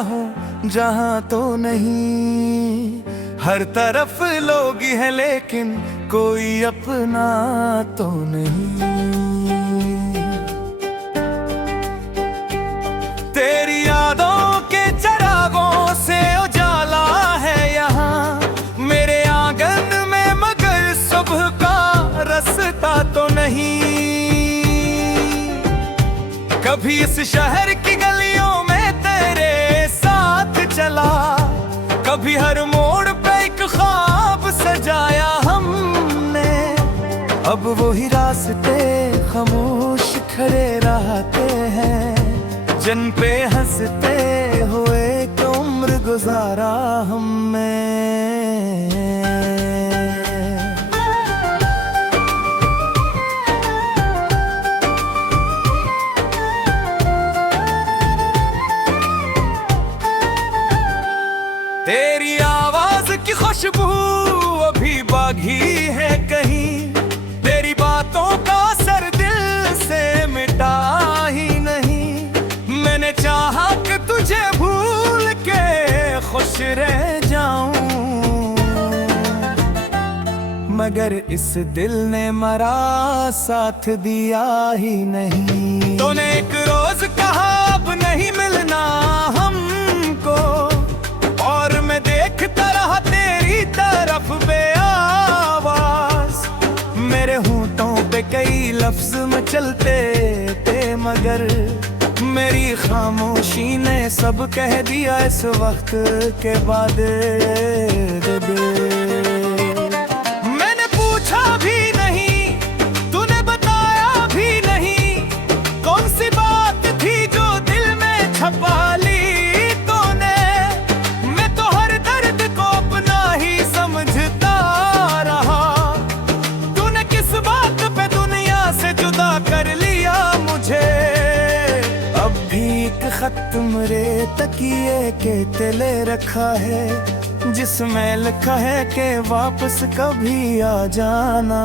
हूँ जहाँ तो नहीं। हर तरफ लोग हैं लेकिन कोई अपना तो नहीं। तेरी यादों के चिरागों से उजाला है यहाँ मेरे आंगन में, मगर सुबह का रास्ता तो नहीं। कभी इस शहर की गलियों में तेरे साथ चला, कभी हर मोड़ पे एक ख्वाब सजाया हमने। अब वही रास्ते खामोश खड़े रहते हैं जिन पे हंसते हुए एक उम्र गुजारा हमने। तेरी आवाज की खुशबू अभी बागी है कहीं, तेरी बातों का असर दिल से मिटा ही नहीं। मैंने चाहा कि तुझे भूल के खुश रह जाऊं, मगर इस दिल ने मरा साथ दिया ही नहीं। तूने एक रोज कहा अब नहीं मिलना हमको, और मैं देखता रहा तेरी तरफ बेआवाज। मेरे होंठों पे कई लफ्ज मचलते थे, मगर मेरी खामोशी ने सब कह दिया इस वक्त के बाद। मैंने पूछा भी नहीं, तूने बताया भी नहीं, कौन सी बात थी जो दिल में छपा ली तूने। मैं तो हर दर्द को अपना ही समझता रहा, तूने किस बात पे दुनिया से जुदा कर लिया मुझे। अब भी एक खत मेरे तकिए के तले रखा है, जिसमें लिखा है कि वापस कभी आ जाना।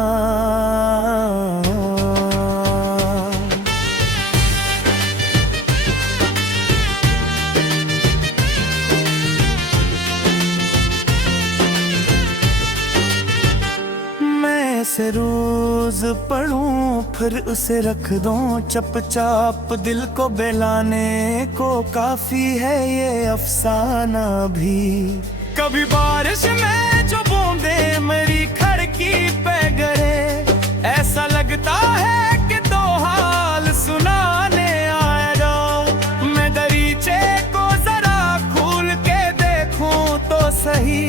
मैं इसे रोज पढ़ूं फिर उसे रख दूं चुपचाप, दिल को बहलाने को काफी है ये अफसाना भी। कभी बारिश में जो बूंदे मेरी खिड़की पे गिरे, ऐसा लगता है कि दो हाल सुनाने आएगा। मैं दरीचे को जरा खोल के देखूं तो सही,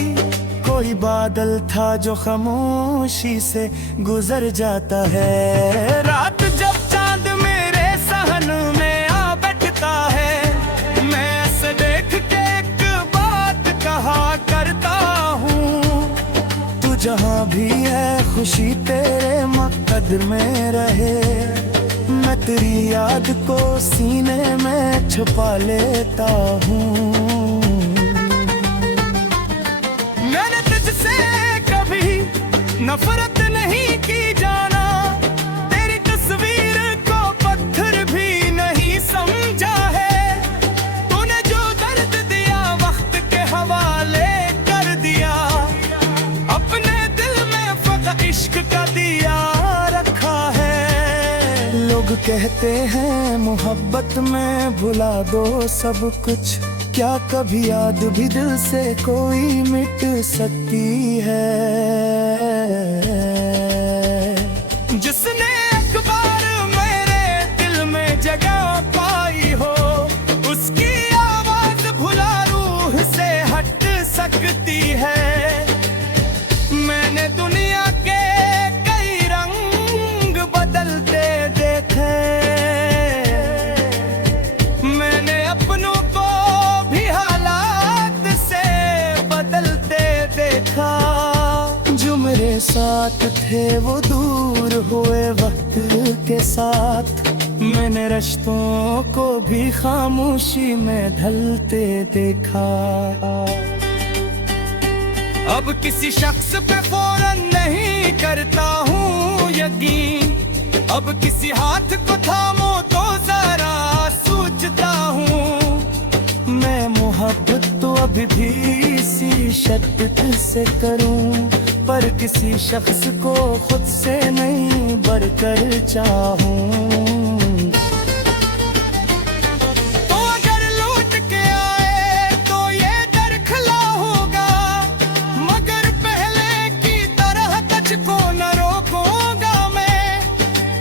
कोई बादल था जो खामोशी से गुजर जाता है। रात जब चांद मेरे सहन में आ बैठता है, मैं ऐसे देख के एक बात कहा करता हूँ, तू जहाँ भी है खुशी तेरे मकद्दर में रहे। मैं तेरी याद को सीने में छुपा लेता हूँ। नफरत नहीं की जाना, तेरी तस्वीर को पत्थर भी नहीं समझा है। तूने जो दर्द दिया वक्त के हवाले कर दिया, अपने दिल में फकत इश्क का दिया रखा है। लोग कहते हैं मोहब्बत में भुला दो सब कुछ, क्या कभी याद भी दिल से कोई मिट सकती है। जिसने एक बार मेरे दिल में जगह पाई हो, उसकी आवाज भुला रूह से हट सकती है। मैंने दुनिया के कई रंग बदलते देखे, मैंने अपनों को भी हालात से बदलते देखा। जो मेरे साथ थे वो दूर हुए वक्त के साथ, मैंने रिश्तों को भी खामोशी में ढलते देखा। अब किसी शख्स पे फौरन नहीं करता हूँ यकीन, अब किसी हाथ को थामो तो जरा सोचता हूँ। मैं अभी भी इसी शर्त से करूं, पर किसी शख्स को खुद से नहीं बढ़कर चाहूं। तो अगर लौट के आए तो ये दर खुला होगा, मगर पहले की तरह तुझको न रोकूंगा मैं।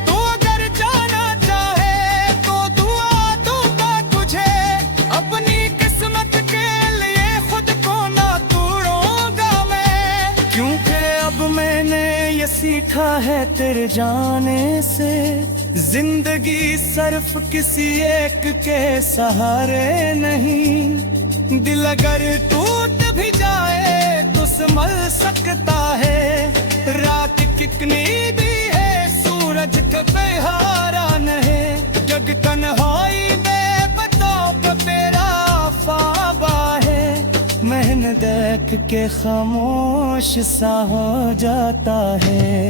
तो अगर जाना चाहे तो दुआ दूंगा तुझे, अपनी किस्मत के लिए खुद को ना तोड़ूंगा मैं। क्योंकि अब मैंने ये सीखा है तेरे जाने से, जिंदगी सिर्फ किसी एक के सहारे नहीं। दिल अगर टूट भी जाए तो संभल सकता है, रात कितनी भी है सूरज कभी हारा नहीं। जग तन्हाई में बताओ तो तेरा फाबा है, मैंने देख के खामोश सा हो जाता है।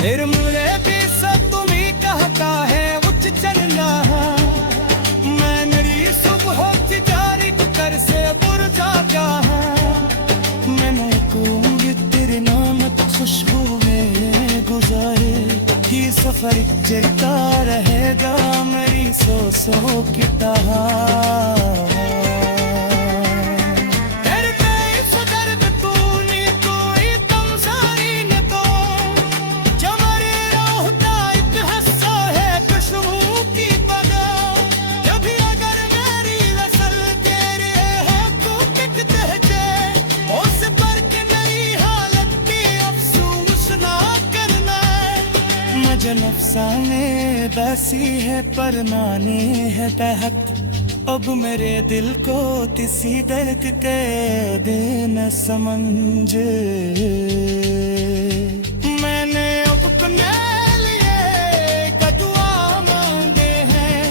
फिर मुझे भी सब तुम ही कहता है उच्च चलना, मैंने सुबह जारी कर से बुरजा क्या है। मैंने कहूँगी तेरे नाम खुशबू में गुजारे, ये सफर चलता रहेगा मेरी सो की तरह। जन अफसाने बसी है पर नानी है बहक, अब मेरे दिल को किसी दर्द के दिन समझ। मैंने अपने लिए दुआ मांगे हैं,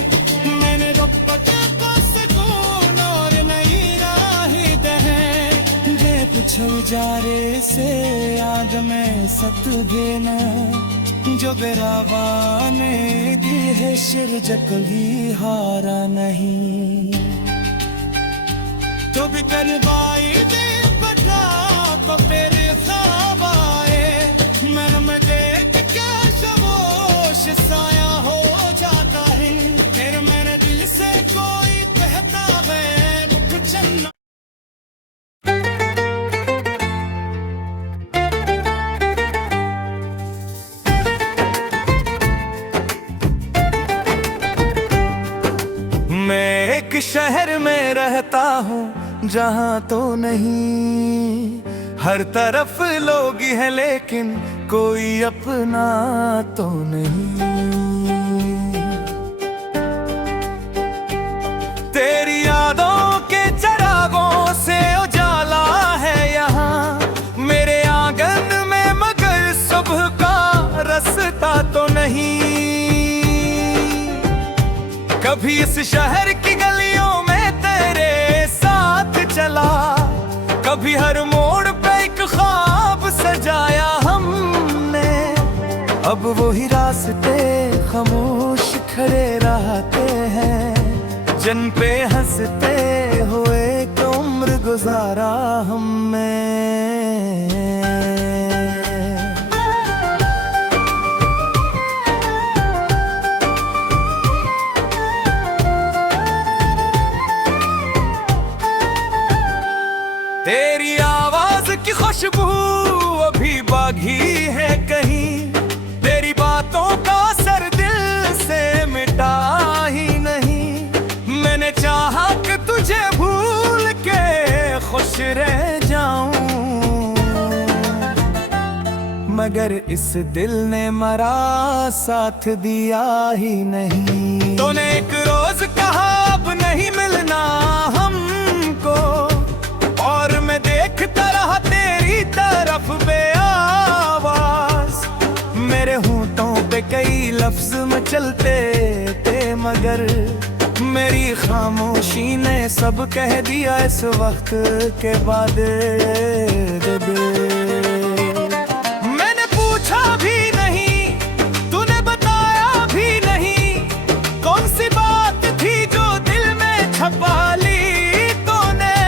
मैंने रब को सुकून और नई राही दे जे कुछ जारे से आग में सत देना, जो बेरावाने दी है शिरजक भी हारा नहीं। तो भी करवाई दे बता तो तेरे ख्वाब आए, मन में देख के खामोश साया हो जाता है। फिर मेरे दिल से कोई कहता है मुझ चन्ना। मैं एक शहर में रहता हूँ जहाँ तो नहीं, हर तरफ लोग हैं लेकिन कोई अपना तो नहीं। तेरी यादों के चिरागों से उजाला है यहाँ मेरे आंगन में, मगर सुबह का रास्ता तो नहीं। कभी इस शहर की गलियों में तेरे साथ चला, कभी हर मोड़ पे एक ख्वाब सजाया हमने। अब वही रास्ते खामोश खड़े रहते हैं, जिन पे हंसते हुए एक उम्र गुजारा हमने। तेरी आवाज की खुशबू अभी बागी है कहीं, तेरी बातों का असर दिल से मिटा ही नहीं। मैंने चाहा कि तुझे भूल के खुश रह जाऊं, मगर इस दिल ने मरा साथ दिया ही नहीं। तूने एक रोज कहा अब नहीं मिलना हमको, और मैं देखता रहा तेरी तरफ बेआवाज। मेरे होंठों पे कई लफ्ज मचलते थे, मगर मेरी खामोशी ने सब कह दिया इस वक्त के बाद। मैंने पूछा भी नहीं, तूने बताया भी नहीं, कौन सी बात थी जो दिल में छपा ली तूने।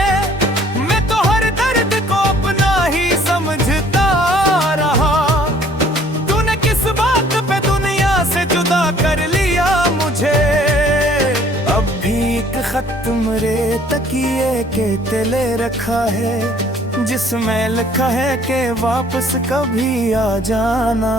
रास्ते ले रखा है जिसमें लिखा है कि वापस कभी आ जाना।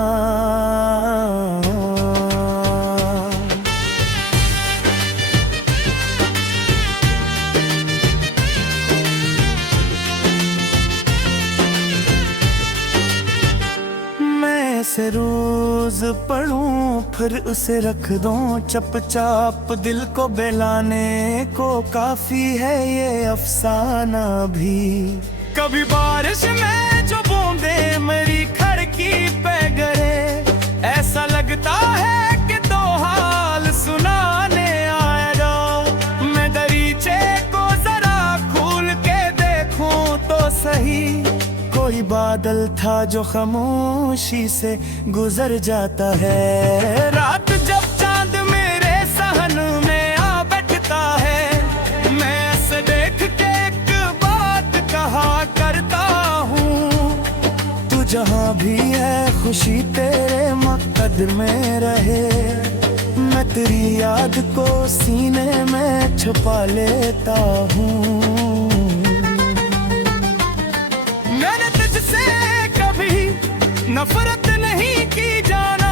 ऐसे रोज पढ़ूं फिर उसे रख दूं चुपचाप, दिल को बहलाने को काफी है ये अफसाना भी। कभी बारिश में जो बूंदे मेरी खिड़की पे गिरे, ऐसा लगता है कि दो हाल सुनाने आएगा। मैं दरीचे को जरा खोल के देखूं तो सही, कोई बादल था जो खामोशी से गुजर जाता है। रात जब चांद मेरे सहन में आ बैठता है, मैं ऐसे देख के एक बात कहा करता हूँ, तू जहाँ भी है खुशी तेरे मकद्दर में रहे। मैं तेरी याद को सीने में छुपा लेता हूँ। नफरत नहीं की जाना,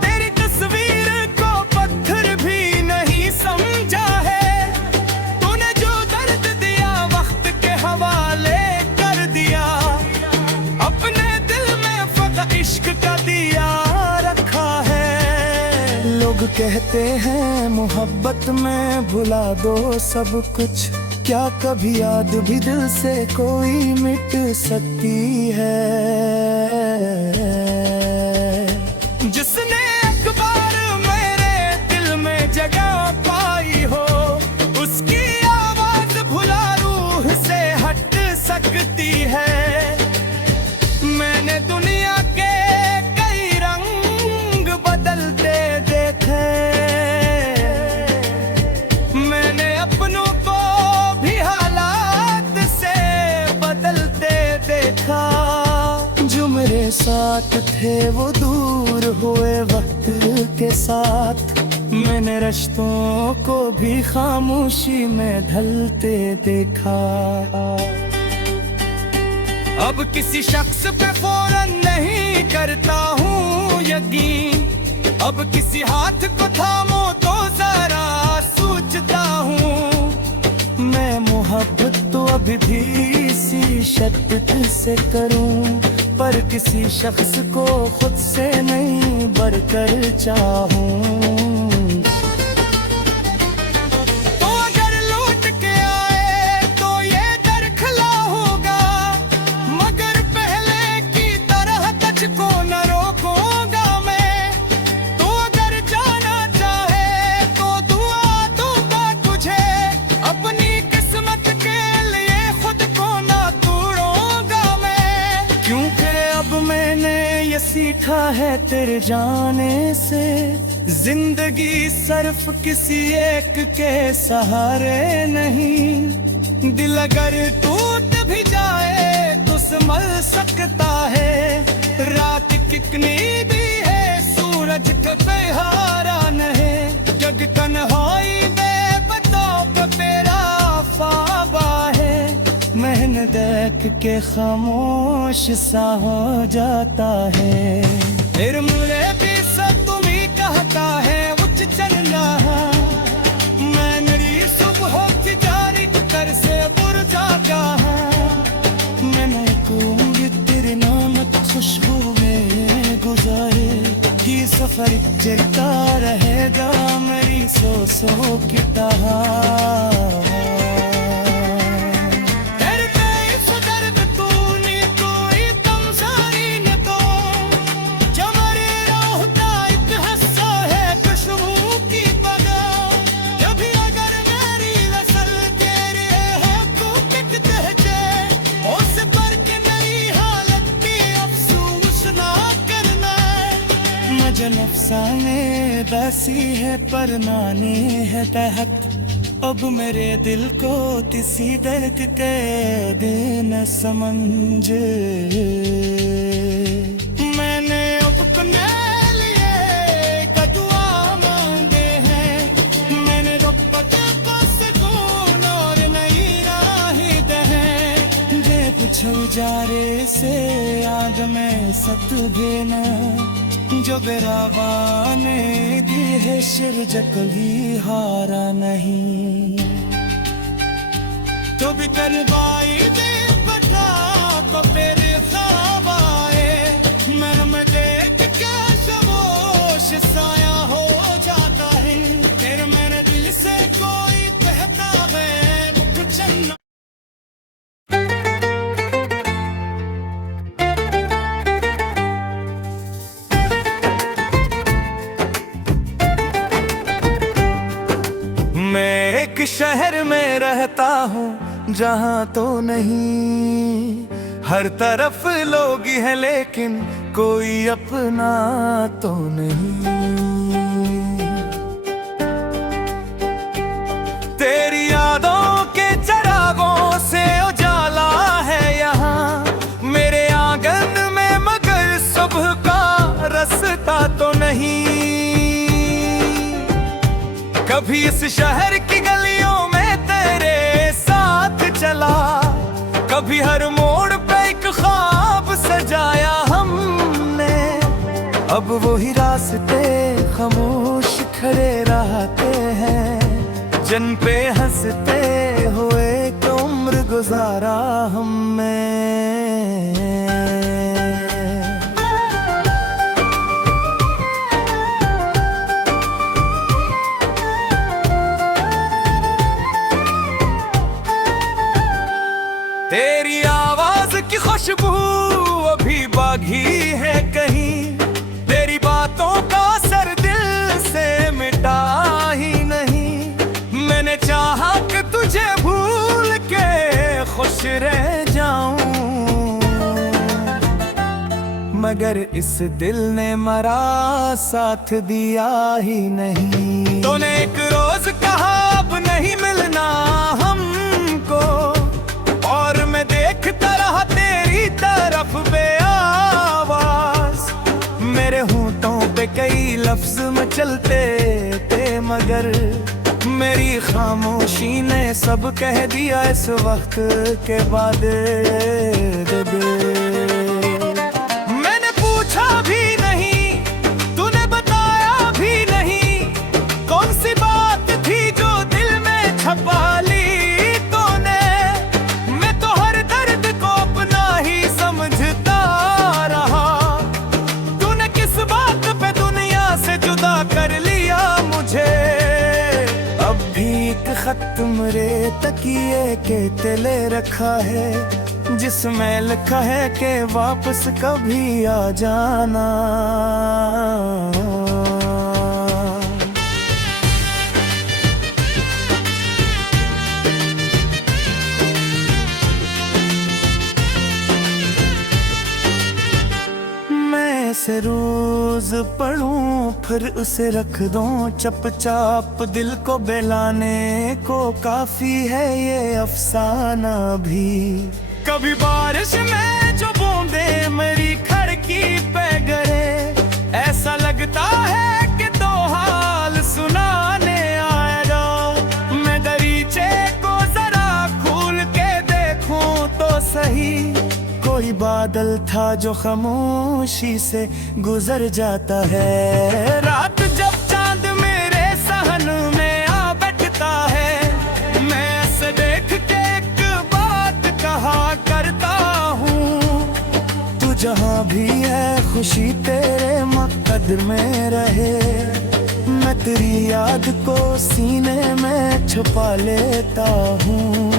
तेरी तस्वीर को पत्थर भी नहीं समझा है। तूने जो दर्द दिया वक्त के हवाले कर दिया, अपने दिल में फकत इश्क का दिया रखा है। लोग कहते हैं मोहब्बत में भुला दो सब कुछ, क्या कभी याद भी दिल से कोई मिट सकती है? जिसने एक बार मेरे दिल में जगह पाई हो, उसकी आवाज भुला रूह से हट सकती है। मैंने दुनिया के कई रंग बदलते देखे, मैंने अपनों को भी हालात से बदलते देखा। जो मेरे साथ थे वो दूर हुए वक्त के साथ, मैंने रिश्तों को भी खामोशी में ढलते देखा। अब किसी शख्स पे फौरन नहीं करता हूँ यकीन, अब किसी हाथ को थामो तो जरा सोचता हूँ। मैं मोहब्बत तो अभी भी इसी शिद्दत से करूँ, पर किसी शख्स को खुद से नहीं बढ़कर चाहूँ। तो अगर लौट के आए तो ये डर खला होगा, मगर पहले की तरह तुझको न रोकूंगा मैं। तो अगर जाना चाहे तो दुआ दूंगा तुझे, अपनी किस्मत के लिए खुद को न तोड़ूंगा मैं। क्योंकि अब मैंने ये सीखा है तेरे जाने से, जिंदगी सिर्फ किसी एक के सहारे नहीं। दिल अगर टूट भी जाए तो संभल सकता है। रात कितनी भी है सूरज कभी हारा नहीं, जग तन्हाई में बताओ तेरा फाबा है। मैंने देख के खामोश सा हो जाता है। फिर मुझे भी सब तुम ही कहता है उच्च चलना। मैं नरी सुबह की जारी कर से बुर जागा। मैं नहीं कहूँगी तेरे नाम खुशबू में गुजारे, ये सफर चलता रहेगा मेरी सो की तरह। जन अफसाने बसी है पर नानी है तहत, अब मेरे दिल को किसी दर्द के दिन समझ। मैंने अपने लिए दुआ मांगे हैं, मैंने रब को सुकून और नई राहें छल जारे से आग में सत देना जो बेरावाने दी है शिर जकली हारा नहीं तो भी करवाई दे बता तो मेरे ख्वाब आए मन में देख के शबोश साया हो जाता है तेरे मेरे दिल से कोई कहता है मुख चन्ना मैं एक शहर में रहता हूँ जहाँ तो नहीं हर तरफ लोग हैं लेकिन कोई अपना तो नहीं तेरी यादों के चिरागों से उजाला है यहाँ मेरे आंगन में मगर सुबह का रास्ता तो नहीं कभी इस शहर की गलियों में तेरे साथ चला कभी हर मोड़ पे एक ख्वाब सजाया हमने अब वही रास्ते खामोश खड़े रहते हैं जिन पे हंसते हुए एक उम्र गुजारा हमने तेरी आवाज की खुशबू अभी बागी है कहीं तेरी बातों का असर दिल से मिटा ही नहीं मैंने चाहा कि तुझे भूल के खुश रह जाऊं मगर इस दिल ने मरा साथ दिया ही नहीं तूने एक रोज कहा अब नहीं मिलना हमको और मैं देखता रहा तेरी तरफ बेआवाज मेरे होंठों पे कई लफ्ज में चलते थे मगर मेरी खामोशी ने सब कह दिया इस वक्त के बाद मैंने पूछा भी नहीं तूने बताया भी नहीं कौन सी बात थी जो दिल में छपा ली खत्म रे तकिए के तले रखा है जिसमें लिखा है कि वापस कभी आ जाना से रोज पढ़ूं फिर उसे रख दूं चपचाप दिल को बेलाने को काफी है ये अफसाना भी कभी बारिश में जो बूंदे मेरी खिड़की पे गिरे ऐसा लगता है कि दो हाल सुनाने आएगा मैं दरीचे को जरा खोल के देखूं तो सही कोई बादल था जो खामोशी से गुजर जाता है रात जब चांद मेरे सहन में आ बैठता है मैं ऐसे देख के एक बात कहा करता हूँ तू जहाँ भी है खुशी तेरे मकद्दर में रहे मैं तेरी याद को सीने में छुपा लेता हूँ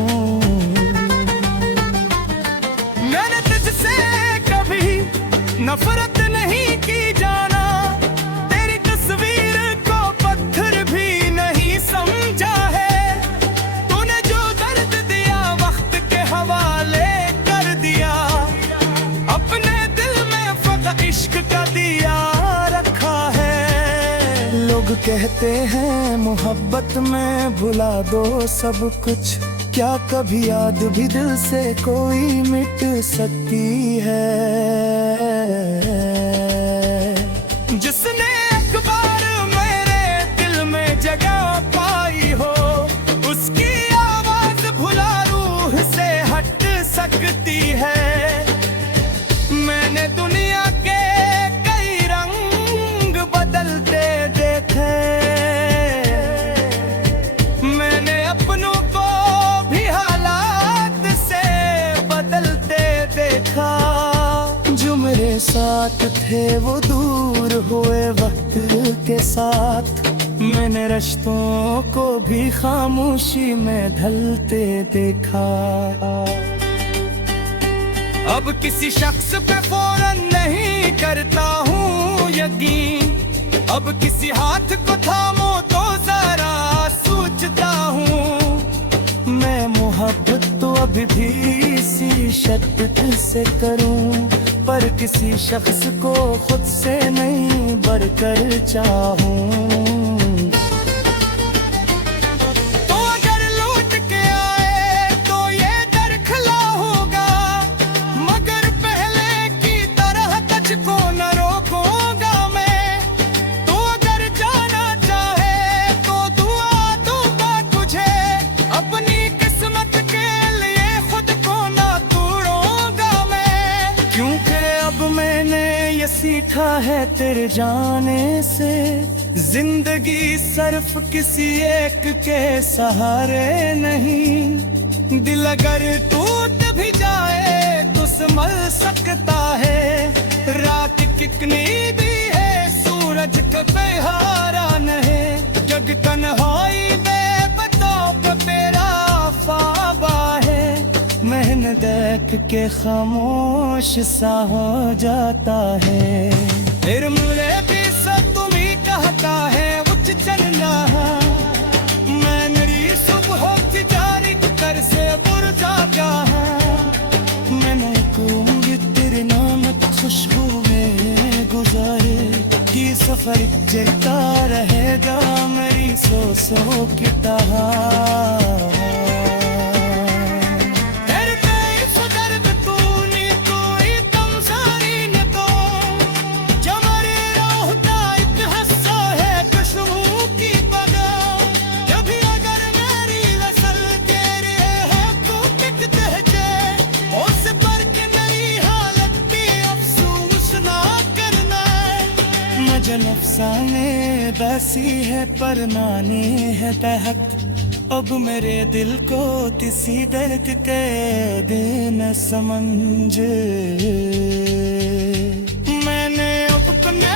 नफरत नहीं की जाना तेरी तस्वीर को पत्थर भी नहीं समझा है तूने जो दर्द दिया वक्त के हवाले कर दिया अपने दिल में फकत इश्क का दिया रखा है लोग कहते हैं मोहब्बत में भुला दो सब कुछ क्या कभी याद भी दिल से कोई मिट सकती है जिसने एक बार मेरे दिल में जगह पाई हो उसकी आवाज भुला रूह से हट सकती है साथ थे वो दूर हुए वक्त के साथ। मैंने रिश्तों को भी खामोशी में ढलते देखा। अब किसी शख्स पे फौरन नहीं करता हूँ यकीन, अब किसी हाथ को थामो तो जरा सोचता हूँ। मैं मोहब्बत तो अभी भी इसी शिद्दत से करूँ, पर किसी शख्स को खुद से नहीं बढ़कर चाहूँ। तो अगर लौट के आए तो ये दर खुला होगा, मगर पहले की तरह तुझको न रोकूंगा मैं। तो अगर जाना चाहे तो दुआ दूंगा तुझे, अपनी किस्मत के लिए खुद को न तोड़ूंगा मैं। क्योंकि अब मैंने ये सीखा है तेरे जाने से, जिंदगी सिर्फ किसी एक के सहारे नहीं। दिल अगर टूट भी जाए तो संभल सकता है, रात कितनी भी है सूरज कभी हारा नहीं। जग तन्हाई में बताओ तो तेरा ख्वाबा है, मैंने देख के खामोश सा हो जाता है। फिर मुझे भी सब तुम्ही कहता है उच्च चलना, मैं मेरी सुबह की जारी कर से बुर जाता है। मैंने कहूँगी तेरे नाम खुशबू में गुजारे, कि सफर चलता रहेगा मेरी सोचों की तरह। जल अफसाने बसी है पर माने है तहत, अब मेरे दिल को किसी दर्द के दिन समझ। मैंने अपने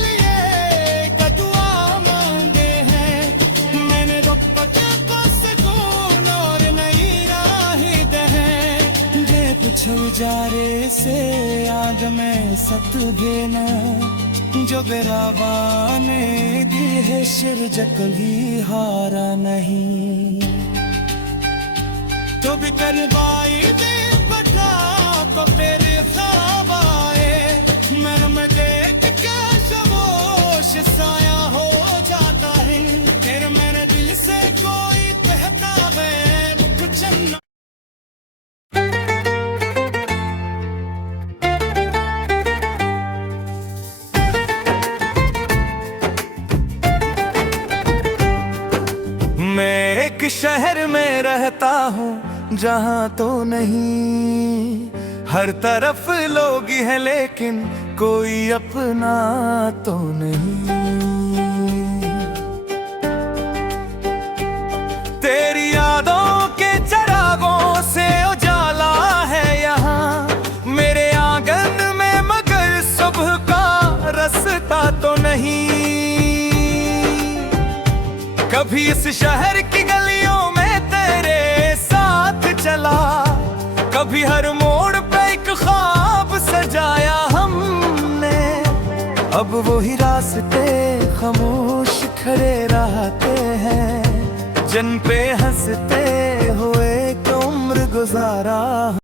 लिए दुआ मांगे हैं, मैंने को सुकून और नई राहें दे हैं। जे कुछ जारे से आग में सत देना, जो बेरावाने दी है शिरज कभी हारा नहीं। तो भी करवाई दे बता तो तेरे ख्वाब आए, मैं देख के खामोश साया हो जाता है। फिर मेरे दिल से कोई कहता है कुछ न। मैं एक शहर में रहता हूँ जहाँ तो नहीं, हर तरफ लोग हैं लेकिन कोई अपना तो नहीं। तेरी यादों के चिरागों से उजाला है यहाँ मेरे आंगन में, मगर सुबह का रास्ता तो नहीं। कभी इस शहर की गलियों में तेरे साथ चला, कभी हर मोड़ पे एक ख्वाब सजाया हमने। अब वही रास्ते खामोश खड़े रहते हैं, जिन पे हंसते हुए एक उम्र गुजारा।